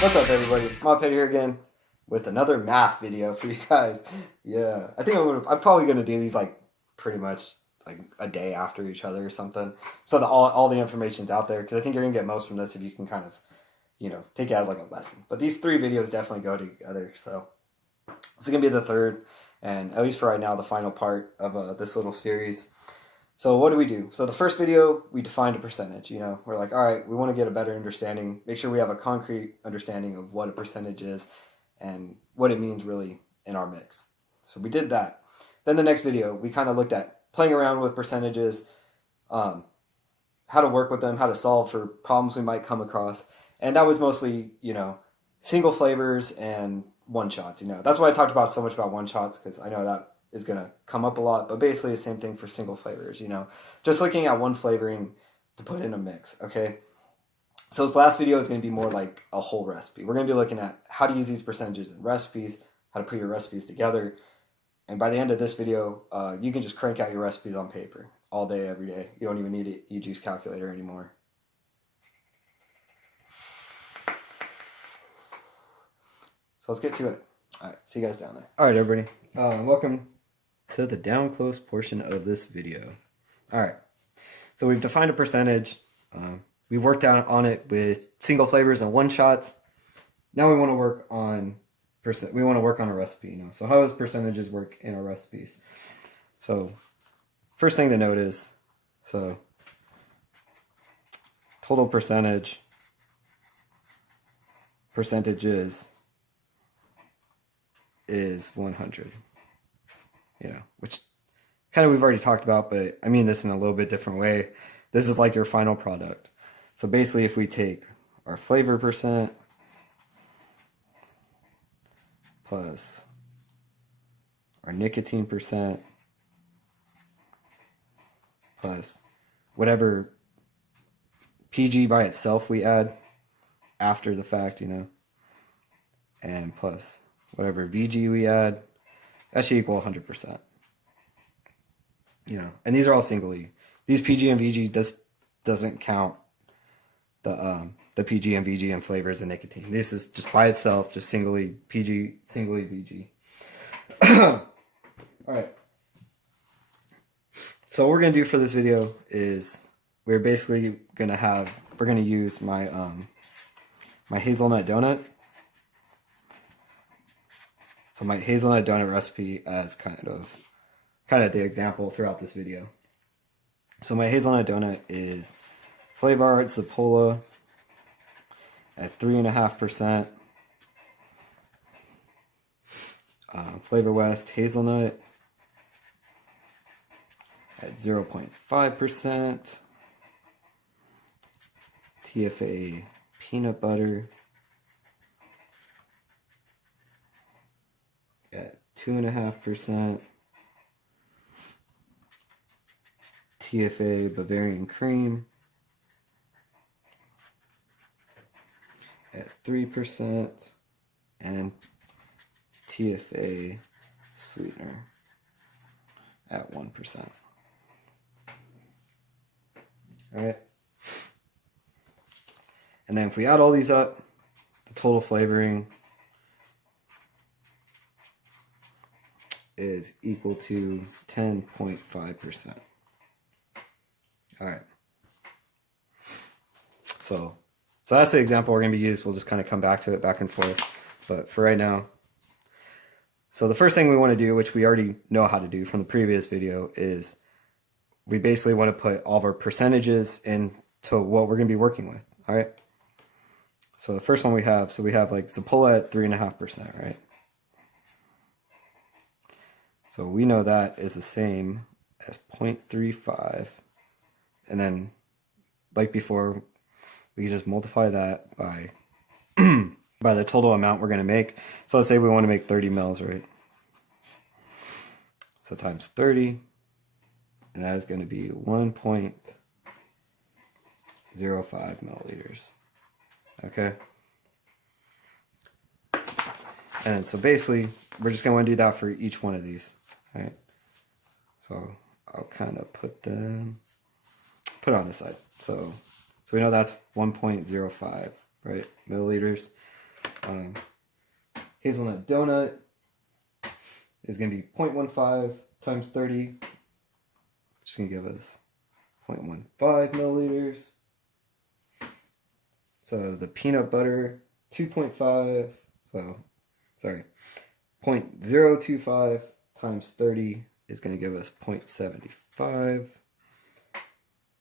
What's up, everybody? MopHead here again with another math video for you guys. Yeah, I think I'm probably gonna do these like pretty much like a day after each other or something, so that all the information's out there. Because I think you're gonna get most from this if you can kind of take it as like a lesson. But these three videos definitely go together. So this is gonna be the third, and at least for right now, the final part of this little series. So what do? So the first video, we defined a percentage. We're like, all right, we want to get a better understanding, make sure we have a concrete understanding of what a percentage is and what it means really in our mix. So we did that. Then the next video, we kind of looked at playing around with percentages, how to work with them, how to solve for problems we might come across. And that was mostly, single flavors and one shots. That's why I talked about so much about one shots, because I know that is going to come up a lot, but basically the same thing for single flavors, just looking at one flavoring to put in a mix. Okay. So this last video is going to be more like a whole recipe. We're going to be looking at how to use these percentages in recipes, how to put your recipes together. And by the end of this video, you can just crank out your recipes on paper all day, every day. You don't even need an e-juice calculator anymore. So let's get to it. All right, see you guys down there. All right, everybody. Welcome to the down close portion of this video. All right, so we've defined a percentage. We've worked out on it with single flavors and one shots. Now we want to work on We want to work on a recipe. So how does percentages work in our recipes? So first thing to note is total percentages is 100. Which kind of we've already talked about, but I mean this in a little bit different way. This is like your final product. So basically, if we take our flavor percent plus our nicotine percent plus whatever PG by itself we add after the fact, and plus whatever VG we add, that should equal 100%. And these are all singly. These PG and VG doesn't count the PG and VG and flavors and nicotine. This is just by itself, just singly PG, singly VG. All right. So what we're gonna do for this video is we're basically gonna use my my hazelnut donut. So my hazelnut donut recipe as kind of the example throughout this video. So my hazelnut donut is Flavor Art Zapola at 3.5%. Flavor West Hazelnut at 0.5%. TFA Peanut Butter at 2.5%. TFA Bavarian Cream at 3%, and TFA Sweetener at 1%. Alright. And then if we add all these up, the total flavoring is equal to 10.5%. All right. So that's the example we're going to be used. We'll just kind of come back to it back and forth. But for right now, so the first thing we want to do, which we already know how to do from the previous video, is we basically want to put all of our percentages into what we're going to be working with. All right. So the first one we have like Zapola at 3.5%, right? So we know that is the same as 0.35. And then, like before, we can just multiply that by by the total amount we're going to make. So let's say we want to make 30 mils, right? So times 30, and that is going to be 1.05 milliliters. Okay? And so basically, we're just going to want to do that for each one of these. All right? So I'll kind of put it on this side. So we know that's 1.05, right, milliliters. Hazelnut donut is going to be 0.15 times 30. Just going to give us 0.15 milliliters. So the peanut butter, 2.5, so, sorry, 0.025 times 30 is going to give us 0.75.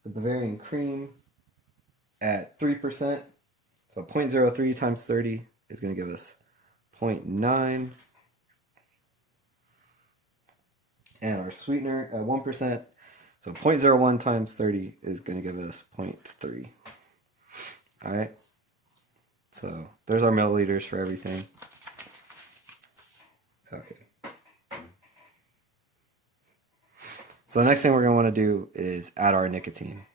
The Bavarian cream at 3%, so 0.03 times 30 is going to give us 0.9. And our sweetener at 1%, so 0.01 times 30 is going to give us 0.3. Alright, so there's our milliliters for everything. Okay. So the next thing we're going to want to do is add our nicotine.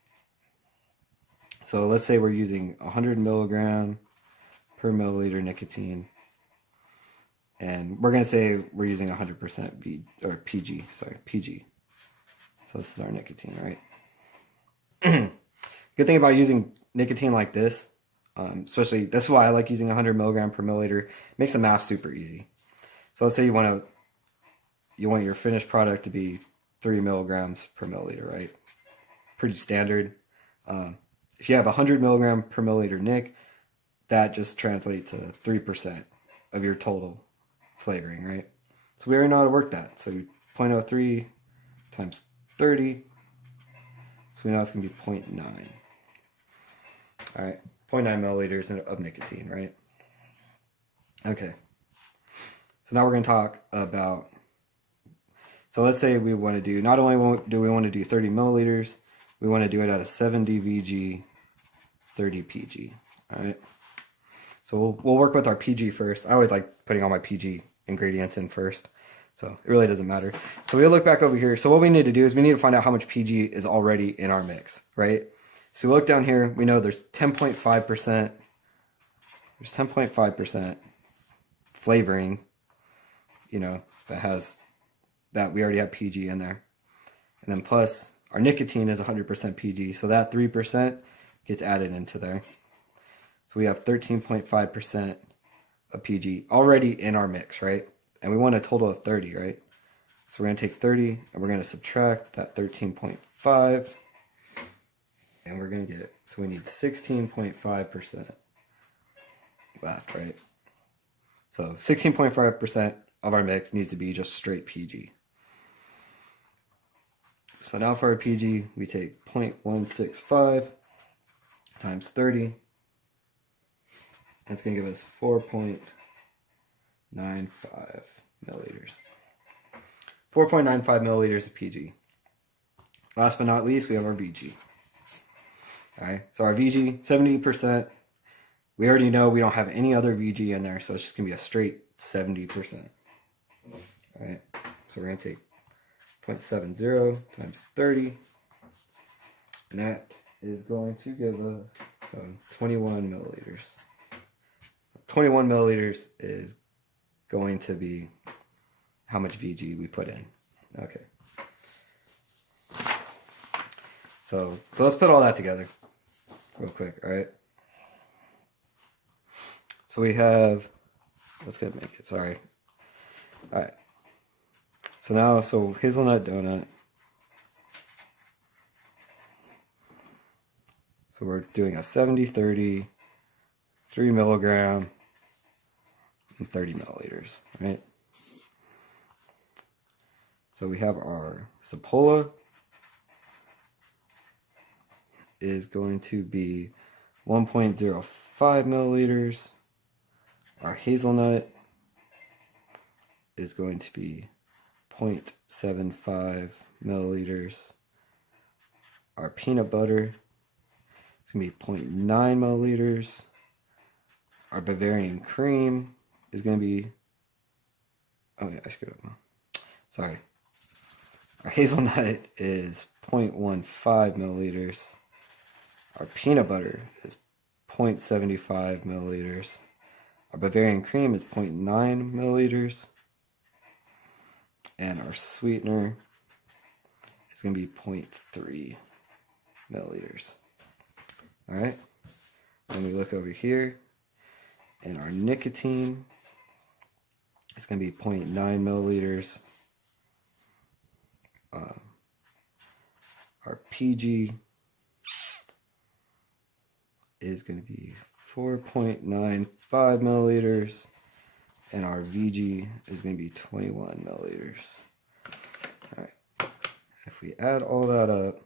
So let's say we're using 100 milligram per milliliter nicotine. And we're going to say we're using 100% PG. So this is our nicotine, right? Good thing about using nicotine like this, especially, that's why I like using 100 milligram per milliliter, makes the math super easy. So let's say you want your finished product to be 3 milligrams per milliliter, right? Pretty standard. If you have 100 milligram per milliliter nic, that just translates to 3% of your total flavoring, right? So we already know how to work that. So 0.03 times 30, so we know it's going to be 0.9. All right, 0.9 milliliters of nicotine, right? Okay. So now we're going to talk about, so let's say we want to do, not only do we want to do 30 milliliters, we want to do it at a 70 VG, 30 PG, all right? So we'll work with our PG first. I always like putting all my PG ingredients in first, so it really doesn't matter. So we'll look back over here. So what we need to do is we need to find out how much PG is already in our mix, right? So we look down here, we know there's 10.5%, there's 10.5% flavoring, you know, that we already have PG in there. And then plus our nicotine is 100% PG, so that 3% gets added into there. So we have 13.5% of PG already in our mix, right? And we want a total of 30, right? So we're going to take 30 and we're going to subtract that 13.5. And we're going to get, so we need 16.5% left, right? So 16.5% of our mix needs to be just straight PG. So now for our PG, we take 0.165 times 30. That's going to give us 4.95 milliliters. 4.95 milliliters of PG. Last but not least, we have our VG. Alright, so our VG, 70%. We already know we don't have any other VG in there, so it's just going to be a straight 70%. Alright, so we're going to take 0.70 times 30, and that is going to give us 21 milliliters. 21 milliliters is going to be how much VG we put in. Okay. So let's put all that together real quick, all right? So we have, let's go make it, sorry. All right. So now, hazelnut donut. So we're doing a 70-30, 3 milligram, and 30 milliliters, right? So we have our Sapola is going to be 1.05 milliliters. Our hazelnut is going to be 0.75 milliliters. Our peanut butter is going to be 0.9 milliliters. Our Bavarian cream is going to be, oh yeah, I screwed up. Sorry. Our hazelnut is 0.15 milliliters. Our peanut butter is 0.75 milliliters. Our Bavarian cream is 0.9 milliliters. And our sweetener is going to be 0.3 milliliters. Alright. When we look over here, And our nicotine is going to be 0.9 milliliters. Our PG is going to be 4.95 milliliters. And our VG is going to be 21 milliliters. All right. If we add all that up,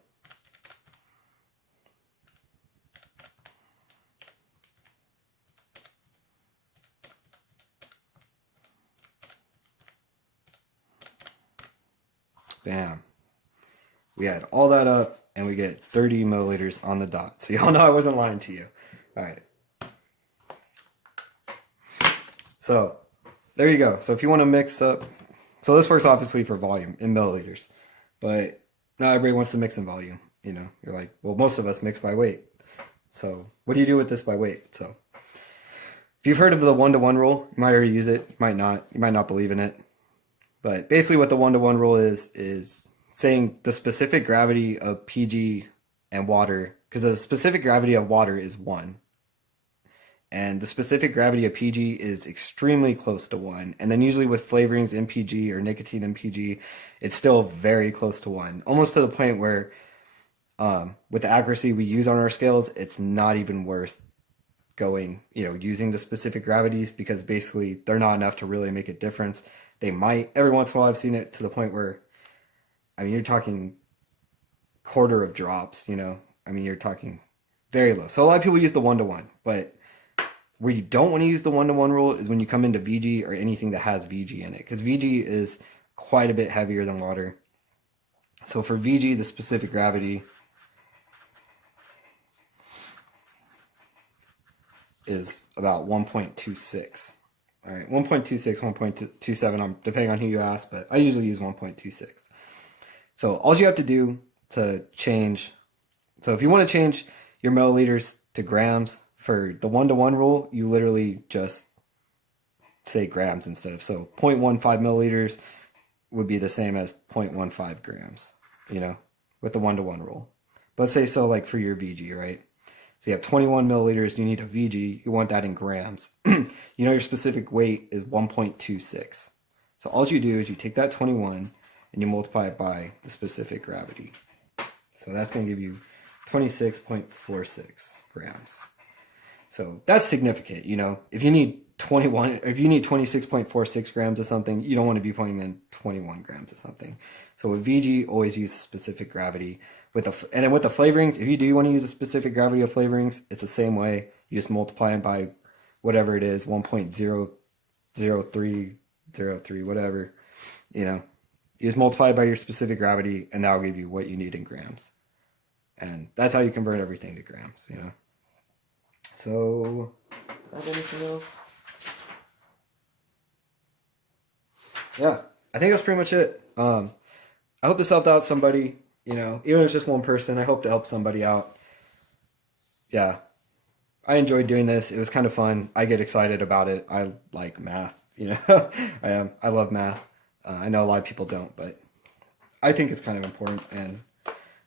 bam. We add all that up and we get 30 milliliters on the dot. So y'all know I wasn't lying to you. All right. So there you go. So if you want to mix up, so this works obviously for volume in milliliters, but not everybody wants to mix in volume. You know, you're like, well, most of us mix by weight. So what do you do with this by weight? So if you've heard of the 1-to-1 rule, you might already use it. You might not believe in it. But basically what the 1-to-1 rule is saying the specific gravity of PG and water, because the specific gravity of water is 1. And the specific gravity of PG is extremely close to 1. And then usually with flavorings in PG or nicotine in PG, it's still very close to 1. Almost to the point where with the accuracy we use on our scales, it's not even worth going, using the specific gravities, because basically they're not enough to really make a difference. They might, every once in a while I've seen it to the point where, you're talking quarter of drops, you're talking very low. So a lot of people use the 1-to-1, but where you don't want to use the 1-to-1 rule is when you come into VG or anything that has VG in it, because VG is quite a bit heavier than water. So for VG, the specific gravity is about 1.26. All right, 1.26, 1.27, depending on who you ask, but I usually use 1.26. So all you have to do to change, so if you want to change your milliliters to grams for the 1-to-1 rule, you literally just say grams instead of, so 0.15 milliliters would be the same as 0.15 grams, with the 1-to-1 rule. But let's say, so like for your VG, right? So you have 21 milliliters, you need a VG, you want that in grams. Your specific weight is 1.26. So all you do is you take that 21 and you multiply it by the specific gravity. So that's going to give you 26.46 grams. So that's significant, If you need 26.46 grams of something, you don't want to be putting in 21 grams of something. So with VG, always use specific gravity. And then with the flavorings, if you do want to use a specific gravity of flavorings, it's the same way. You just multiply it by whatever it is, 1.00303, whatever, You just multiply it by your specific gravity, and that'll give you what you need in grams. And that's how you convert everything to grams, So, have anything else? Yeah, I think that's pretty much it. I hope this helped out somebody, even if it's just one person, I hope to help somebody out. Yeah, I enjoyed doing this. It was kind of fun. I get excited about it. I like math, I love math. I know a lot of people don't, but I think it's kind of important. And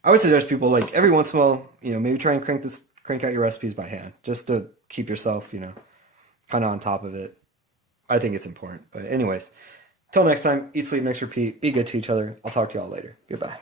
I would suggest people, like, every once in a while, maybe try and crank out your recipes by hand, just to keep yourself, kind of on top of it. I think it's important. But anyways, till next time, eat, sleep, mix, repeat. Be good to each other. I'll talk to y'all later. Goodbye.